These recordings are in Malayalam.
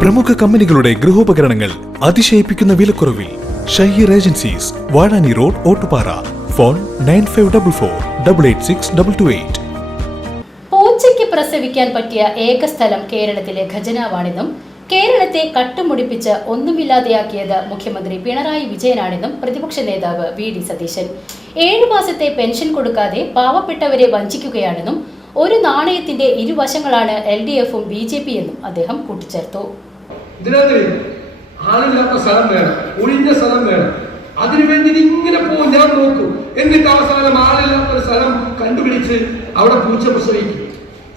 പ്രമുഖ കമ്പനികളുടെ ഗൃഹോപകരണങ്ങൾ അതിശയിപ്പിക്കുന്ന വിലക്കുറവിൽ Shaheer agencies Vazhani road Ottupara. Phone nine five double four double eight six double two eight. പൂച്ചയ്ക്ക് പ്രസവിക്കാൻ പറ്റിയ ഏക സ്ഥലം കേരളത്തിലെ ഖജനാവാണെന്നും കേരളത്തെ കട്ടുമുടിപ്പിച്ച് ഒന്നുമില്ലാതെയാക്കിയത് മുഖ്യമന്ത്രി പിണറായി വിജയനാണെന്നും പ്രതിപക്ഷ നേതാവ് വി ഡി സതീശൻ. ഏഴു മാസത്തെ പെൻഷൻ കൊടുക്കാതെ പാവപ്പെട്ടവരെ വഞ്ചിക്കുകയാണെന്നും ഒരു നാണയത്തിന്റെ ഇരുവശങ്ങളാണ് എൽ ഡി എഫും ബി ജെ പി എന്നും അദ്ദേഹം കൂട്ടിച്ചേർത്തു. വേണം ഇങ്ങനെ ഞാൻ നോക്കും. എന്നിട്ട് അവസാനം ഒരു കണ്ടുപിടിച്ച് അവിടെ പൂച്ച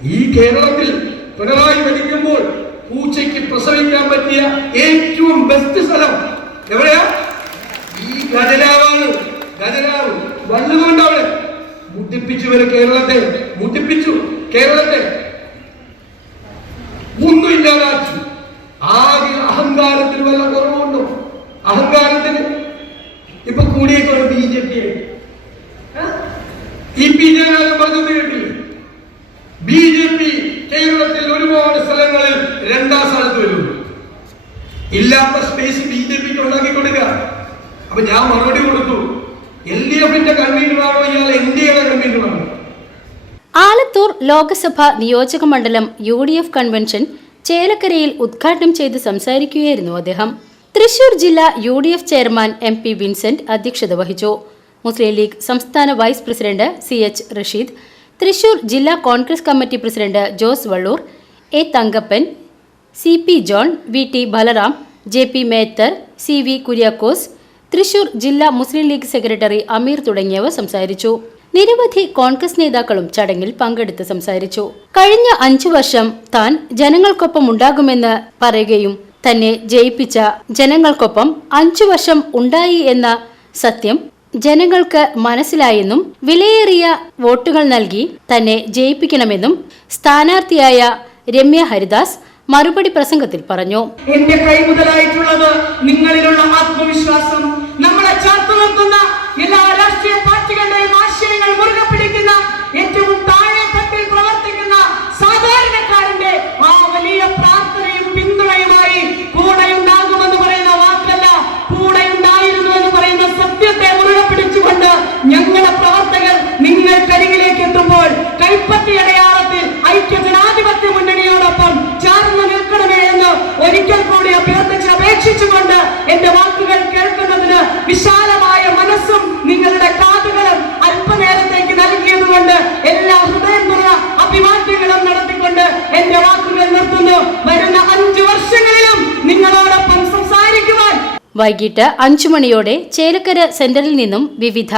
ഈ കേരളത്തിൽ പൂച്ചയ്ക്ക് പ്രസവിക്കാൻ പറ്റിയ ഏറ്റവും ബെസ്റ്റ് സ്ഥലം ഈ മുട്ടിപ്പിച്ചു വരെ കേരളത്തെ മുട്ടിപ്പിച്ചു കേരളത്തെ. ഒന്നും ഇല്ലാതാക്കി ആകെ അഹങ്കാരത്തിന് വല്ല കുറവുണ്ടോ? അഹങ്കാരത്തിന്? ഇപ്പൊ കൂടിയേക്കുള്ള B J P E P Jayarajan പറഞ്ഞത് കേട്ടില്ലേ? ബി ജെ പി കേരളത്തിൽ ഒരുപാട് സ്ഥലങ്ങളിൽ രണ്ടാം സ്ഥാനത്ത് വരുന്നു. ഇല്ലാത്ത സ്പേസ് ബി ജെ പിക്ക് ഉണ്ടാക്കി കൊടുക്കുക. അപ്പൊ ഞാൻ മറുപടി കൊടുത്തു. എൽ ഡി എഫിന്റെ കൺവീനറാണോ ഇയാൾ? എൻ ഡി ആലത്തൂർ ലോക്സഭാ നിയോജക മണ്ഡലം യു ഡി എഫ് കൺവെൻഷൻ ചേലക്കരയിൽ ഉദ്ഘാടനം ചെയ്ത് സംസാരിക്കുകയായിരുന്നു അദ്ദേഹം. തൃശൂർ ജില്ലാ U D F chairman M P Vincent അധ്യക്ഷത വഹിച്ചു. മുസ്ലിം ലീഗ് സംസ്ഥാന vice president C H Rasheed Thrissur ജില്ലാ Congress committee president Jose Vallur A Thankappan C P John V T Balaram J P Methar C V Kuriakose Thrissur ജില്ലാ മുസ്ലിം ലീഗ് സെക്രട്ടറി അമീർ തുടങ്ങിയവർ സംസാരിച്ചു. നിരവധി കോൺഗ്രസ് നേതാക്കളും ചടങ്ങിൽ പങ്കെടുത്ത് സംസാരിച്ചു. കഴിഞ്ഞ അഞ്ചു വർഷം താൻ ജനങ്ങൾക്കൊപ്പം ഉണ്ടാകുമെന്ന് പറയുകയും തന്നെ ജയിപ്പിച്ച ജനങ്ങൾക്കൊപ്പം അഞ്ചു വർഷം ഉണ്ടായി എന്ന സത്യം ജനങ്ങൾക്ക് മനസ്സിലായെന്നും വിലയേറിയ വോട്ടുകൾ നൽകി തന്നെ ജയിപ്പിക്കണമെന്നും സ്ഥാനാർത്ഥിയായ രമ്യ ഹരിദാസ് മറുപടി പ്രസംഗത്തിൽ പറഞ്ഞു. എന്റെ കൈ മുതലായിട്ടുള്ളത് നിങ്ങളിലുള്ള ആത്മവിശ്വാസം നമ്മളെ എല്ലാ വൈകിട്ട് അഞ്ചു മണിയോടെ ചേലക്കര സെന്ററിൽ നിന്നും വിവിധ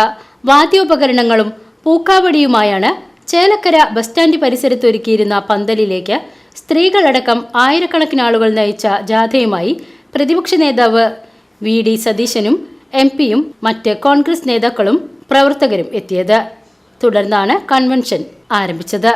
വാദ്യോപകരണങ്ങളും പൂക്കാവടിയുമായാണ് ചേലക്കര ബസ് സ്റ്റാൻഡ് പരിസരത്ത് ഒരുക്കിയിരുന്ന പന്തലിലേക്ക് സ്ത്രീകളടക്കം ആയിരക്കണക്കിന് ആളുകൾ നയിച്ച ജാഥയുമായി പ്രതിപക്ഷ നേതാവ് വി ഡി സതീശനും എം പിയും മറ്റ് കോൺഗ്രസ് നേതാക്കളും പ്രവർത്തകരും എത്തിയത്. തുടർന്നാണ് കൺവെൻഷൻ ആരംഭിച്ചത്.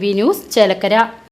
V news Chelakkara